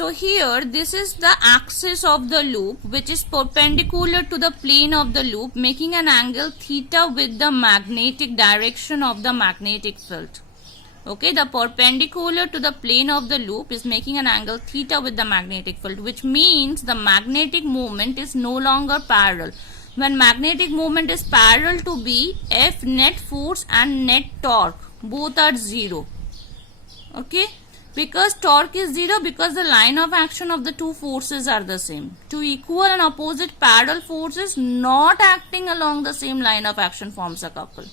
So here this is the axis of the loop which is perpendicular to the plane of the loop, making an angle theta with the magnetic direction of the magnetic field. Okay, the perpendicular to the plane of the loop is making an angle theta with the magnetic field, which means the magnetic moment is no longer parallel. When magnetic moment is parallel to B, F net force and net torque both are 0. Okay, because torque is 0 because the line of action of the two forces are the same. Two equal and opposite parallel forces not acting along the same line of action forms a couple.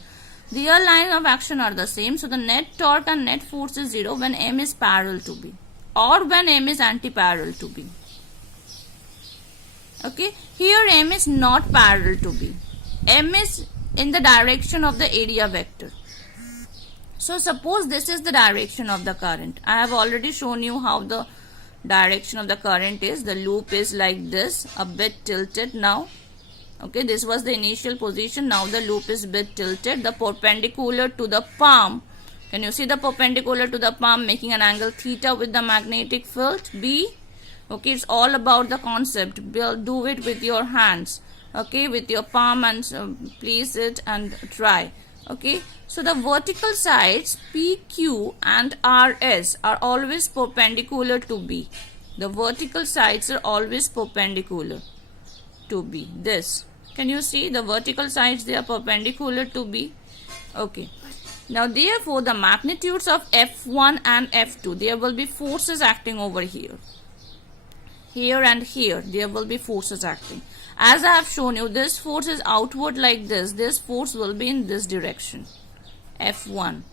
Their line of action are the same, so the net torque and net force is 0 when M is parallel to B or when M is anti-parallel to B. Okay, here M is not parallel to B. M is in the direction of the area vector. So suppose this is the direction of the current. I have already shown you how the direction of the current is. The loop is like this, a bit tilted now. Okay, this was the initial position. Now the loop is a bit tilted. The perpendicular to the palm. Can you see the perpendicular to the palm making an angle theta with the magnetic field B? Okay, it's all about the concept. Do it with your hands. Okay, with your palm and place it and try. Okay, so the vertical sides PQ and RS are always perpendicular to B. The vertical sides are always perpendicular to B. This. Can you see the vertical sides? They are perpendicular to B. Okay. Now therefore the magnitudes of F1 and F2, there will be forces acting over here. Here and here there will be forces acting. As I have shown you, this force is outward like this. This force will be in this direction. F1.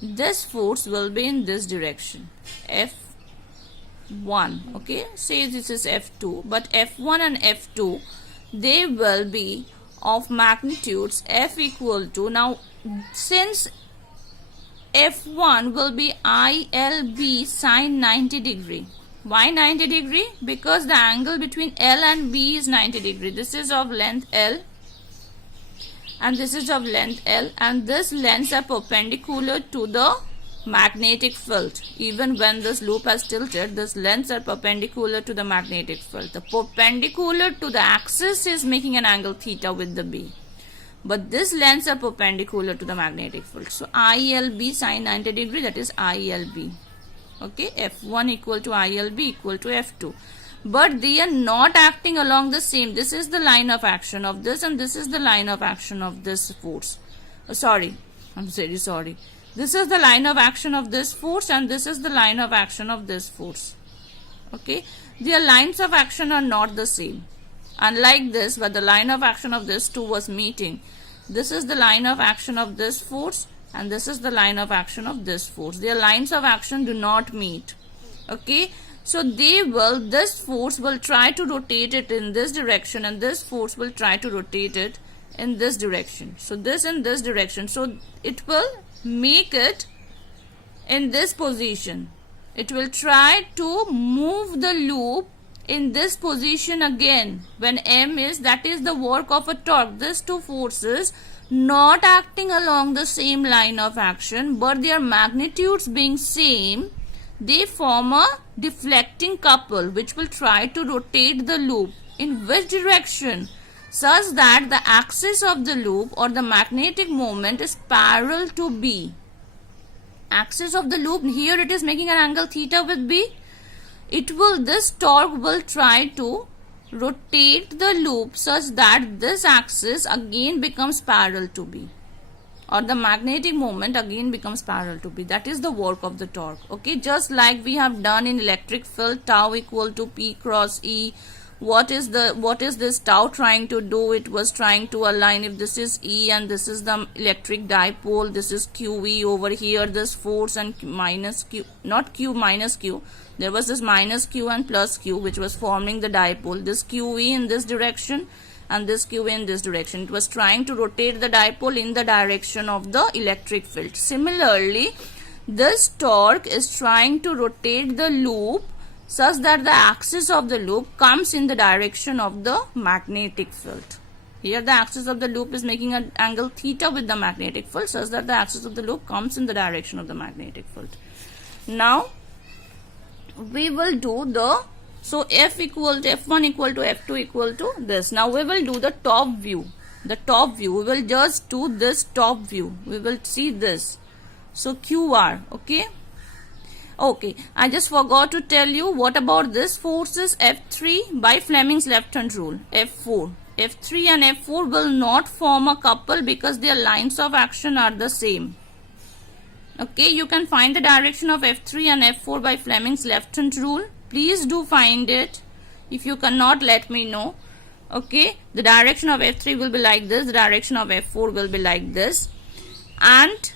This force will be in this direction. F1. Okay. Say this is F2. But F1 and F2, they will be of magnitudes F equal to. Now, since F1 will be ILB sine 90 degree. Why 90 degree? Because the angle between L and B is 90 degree. This is of length L and this is of length L, and this lengths are perpendicular to the magnetic field. Even when this loop has tilted, this lengths are perpendicular to the magnetic field. The perpendicular to the axis is making an angle theta with the B. But this lengths are perpendicular to the magnetic field. So ILB sine 90 degree, that is ILB. Okay, F1 equal to ILB equal to F2. But they are not acting along the same. This is the line of action of this and this is the line of action of this force. I'm very sorry. This is the line of action of this force and this is the line of action of this force. Okay, their lines of action are not the same. Unlike this, where the line of action of this two was meeting, this is the line of action of this force and this is the line of action of this force. Their lines of action do not meet. Okay, so this force will try to rotate it in this direction and this force will try to rotate it in this direction. So this in this direction. So it will make it in this position. It will try to move the loop in this position again when M is, that is the work of a torque. These two forces not acting along the same line of action, but their magnitudes being same, they form a deflecting couple which will try to rotate the loop in which direction, such that the axis of the loop or the magnetic moment is parallel to B. Axis of the loop, here it is making an angle theta with B. This torque will try to rotate the loop such that this axis again becomes parallel to B, or the magnetic moment again becomes parallel to B. That is the work of the torque. Okay, just like we have done in electric field, tau equal to P cross E. What is this tau trying to do? It was trying to align, if this is E and this is the electric dipole, this is QE over here, this force and minus Q, not Q minus Q. There was this minus Q and plus Q which was forming the dipole. This QE in this direction and this QE in this direction. It was trying to rotate the dipole in the direction of the electric field. Similarly, this torque is trying to rotate the loop such that the axis of the loop comes in the direction of the magnetic field. Here the axis of the loop is making an angle theta with the magnetic field such that the axis of the loop comes in the direction of the magnetic field. Now, we will do the, so F equal to F1 equal to F2 equal to this. Now we will do the top view. The top view, we will just do this top view. We will see this. So QR, okay. Okay, I just forgot to tell you what about this force is F3 by Fleming's left hand rule. F4. F3 and F4 will not form a couple because their lines of action are the same. Okay, you can find the direction of F3 and F4 by Fleming's left hand rule. Please do find it. If you cannot, let me know. Okay, the direction of F3 will be like this. The direction of F4 will be like this. And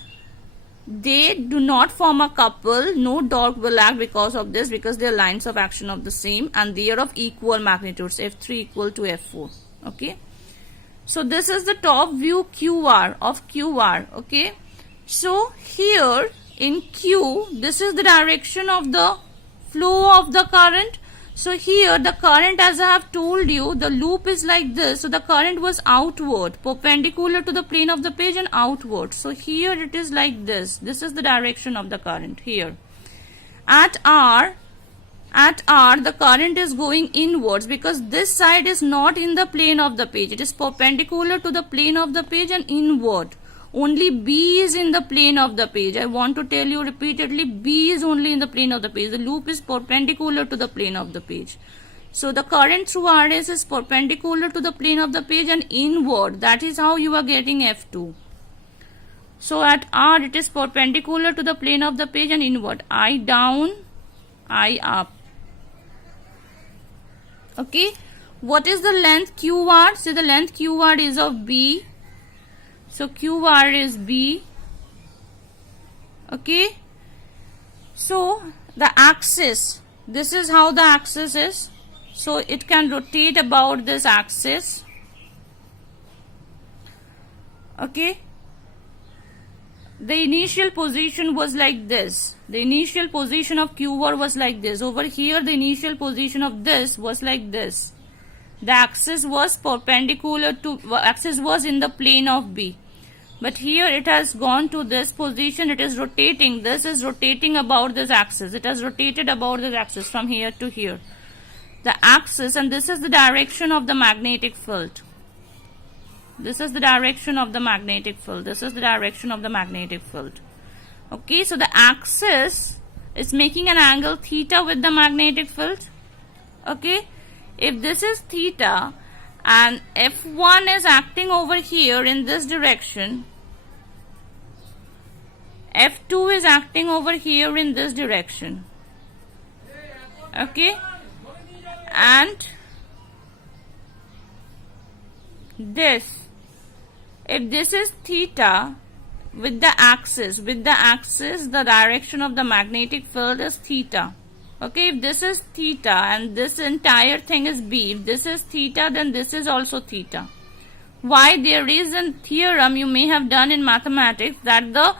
they do not form a couple. No dot will act because of this, because their lines of action of the same and they are of equal magnitudes. F3 equal to F4. Okay, so this is the top view QR of QR. Okay, so here in Q, this is the direction of the flow of the current. So here the current, as I have told you, the loop is like this. So the current was outward, perpendicular to the plane of the page and outward. So here it is like this. This is the direction of the current here. At R, the current is going inwards because this side is not in the plane of the page. It is perpendicular to the plane of the page and inward. Only B is in the plane of the page. I want to tell you repeatedly, B is only in the plane of the page. The loop is perpendicular to the plane of the page. So the current through RS is perpendicular to the plane of the page and inward. That is how you are getting F2. So at R, it is perpendicular to the plane of the page and inward. I down, I up. Okay. What is the length QR? So the length QR is of B. So QR is B. Okay. So the axis, this is how the axis is. So it can rotate about this axis. Okay. The initial position was like this. The initial position of QR was like this. Over here, the initial position of this was like this. The axis was perpendicular to, axis was in the plane of B. But here it has gone to this position. It is rotating. This is rotating about this axis. It has rotated about this axis from here to here. The axis, and this is the direction of the magnetic field. This is the direction of the magnetic field. This is the direction of the magnetic field. Okay, so the axis is making an angle theta with the magnetic field. Okay, if this is theta and F1 is acting over here in this direction, F2 is acting over here in this direction. Okay, and this, if this is theta with the axis, the direction of the magnetic field is theta. Okay, if this is theta and this entire thing is B, if this is theta, then this is also theta. Why? There is a theorem you may have done in mathematics that the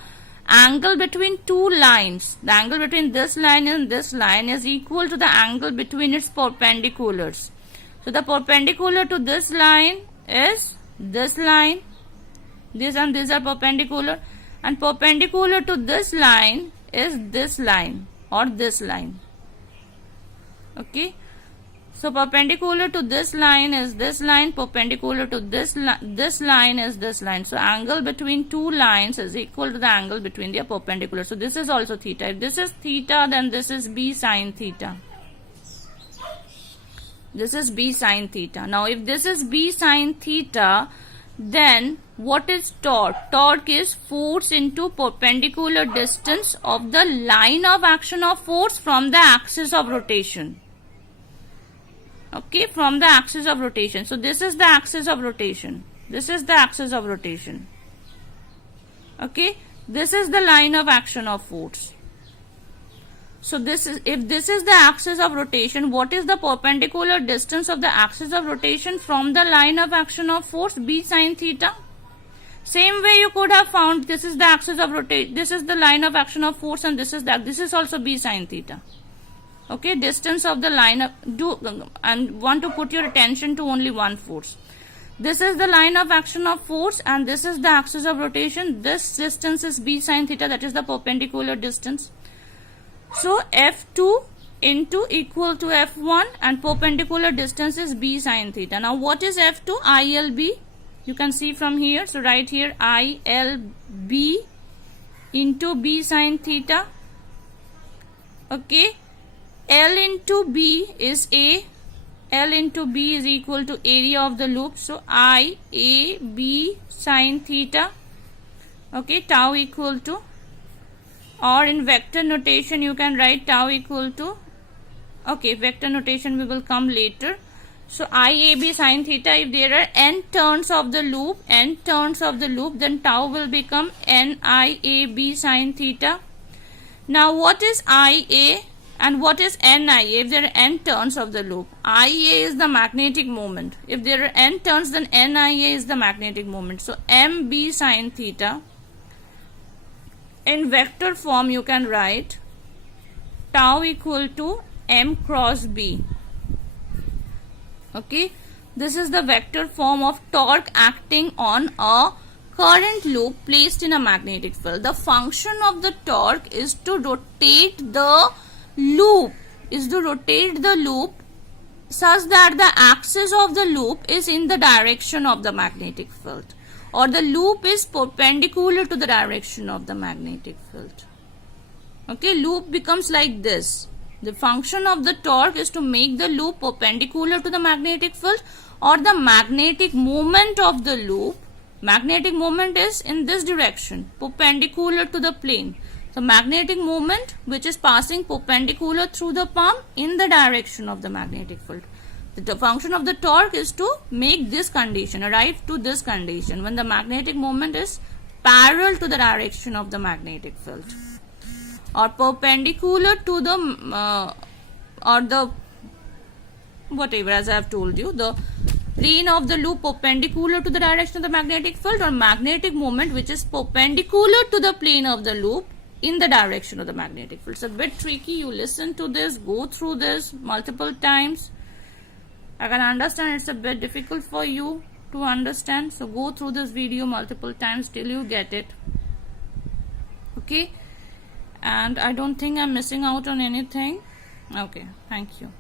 angle between two lines, the angle between this line and this line is equal to the angle between its perpendiculars. So the perpendicular to this line is this line. This and this are perpendicular, and perpendicular to this line is this line or this line. Okay, so perpendicular to this line is this line, perpendicular to this line is this line. So angle between two lines is equal to the angle between their perpendicular. So this is also theta. If this is theta, then this is B sine theta. This is B sine theta. Now if this is B sine theta, then what is torque? Torque is force into perpendicular distance of the line of action of force from the axis of rotation. Okay, from the axis of rotation. So this is the axis of rotation. This is the axis of rotation. Okay, this is the line of action of force. So this is, if this is the axis of rotation, what is the perpendicular distance of the axis of rotation from the line of action of force? B sine theta. Same way you could have found this is the axis of rotation, this is the line of action of force, and this is that. This is also B sine theta. Okay, distance of the line of, and want to put your attention to only one force. This is the line of action of force and this is the axis of rotation. This distance is B sine theta, that is the perpendicular distance. So F2 into equal to F1 and perpendicular distance is B sine theta. Now what is F2? ILB. You can see from here. So write here ILB into B sine theta. Okay. L into B is A. L into B is equal to area of the loop. So IAB sine theta. Okay. Tau equal to, or in vector notation you can write tau equal to, okay, vector notation we will come later. So IAB sine theta, if there are n turns of the loop, then tau will become NIAB sine theta. Now what is IA and what is NIA if there are n turns of the loop? IA is the magnetic moment. If there are n turns, then NIA is the magnetic moment. So MB sine theta, in vector form you can write tau equal to M cross B. Okay, this is the vector form of torque acting on a current loop placed in a magnetic field. The function of the torque is to rotate the loop, such that the axis of the loop is in the direction of the magnetic field, or the loop is perpendicular to the direction of the magnetic field. Okay, loop becomes like this. The function of the torque is to make the loop perpendicular to the magnetic field, or the magnetic moment of the loop. Magnetic moment is in this direction, perpendicular to the plane. So magnetic moment which is passing perpendicular through the palm in the direction of the magnetic field. The function of the torque is to make this condition, arrive to this condition when the magnetic moment is parallel to the direction of the magnetic field, or perpendicular to the or the whatever, as I have told you, the plane of the loop perpendicular to the direction of the magnetic field, or magnetic moment which is perpendicular to the plane of the loop in the direction of the magnetic field. It's a bit tricky. You listen to this, go through this multiple times. I can understand it's a bit difficult for you to understand, so go through this video multiple times till you get it. Okay, and I don't think I'm missing out on anything. Okay, thank you.